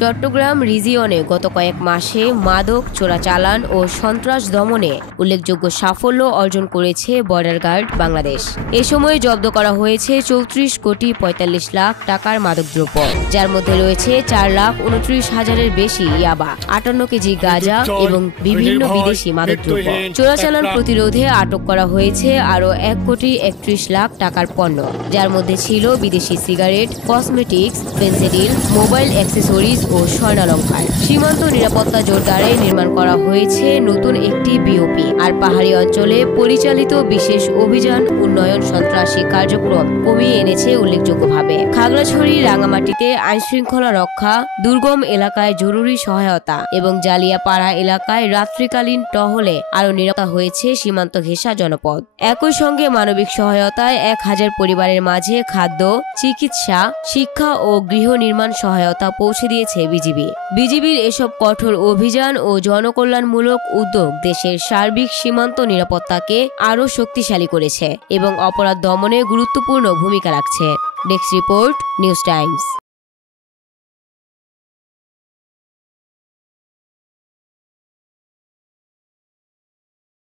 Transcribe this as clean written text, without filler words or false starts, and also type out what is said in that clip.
চট্টগ্রাম রিজিয়নে গত কয়েক মাসে মাদক চোরাচালান ও সন্ত্রাস দমনে উল্লেখযোগ্য সাফল্য অর্জন করেছে বর্ডার গার্ড বাংলাদেশ। এ সময় জব্দ করা হয়েছে 34 কোটি 45 লাখ টাকার মাদকদ্রব্য, যার মধ্যে রয়েছে 4,29,000-এর বেশি ইয়াবা, 58 কেজি গাঁজা এবং বিভিন্ন বিদেশি মাদকদ্রব্য। চোরাচালান প্রতিরোধে আটক করা হয়েছে আরও 1 কোটি 31 লাখ টাকার পণ্য, যার মধ্যে ছিল বিদেশি cigarette, cosmetics, Phensedyl, mobile accessories ও স্বর্ণালংকার। সীমান্ত নিরাপত্তা জোরদারে নির্মাণ করা হয়েছে নতুন একটি বিওপি। আর পাহাড়ি অঞ্চলে পরিচালিত বিশেষ অভিযান উন্নয়ন সন্ত্রাসী কার্যক্রম কমিয়ে এনেছে উল্লেখযোগ্যভাবে। খাগড়াছড়ি, রাঙামাটিতে আইনশৃঙ্খলা রক্ষা, দুর্গম এলাকায় জরুরি সহায়তা এবং জালিয়াপাড়া এলাকায় রাত্রিকালীন টহলে আরও নিরাপত্তা হয়েছে সীমান্ত ঘেঁষা জনপদ। একই সঙ্গে মানবিক সহায়তায় 1000 পরিবারের মাঝে খাদ্য, চিকিৎসা, শিক্ষা ও গৃহ নির্মাণ সহায়তা পৌঁছে দিয়েছে বিজিবির এসব কঠোর অভিযান ও জনকল্যাণমূলক উদ্যোগ দেশের সার্বিক সীমান্ত নিরাপত্তাকে আরও শক্তিশালী করেছে এবং অপরাধ দমনে গুরুত্বপূর্ণ ভূমিকা রাখছে। Desk report, news Times.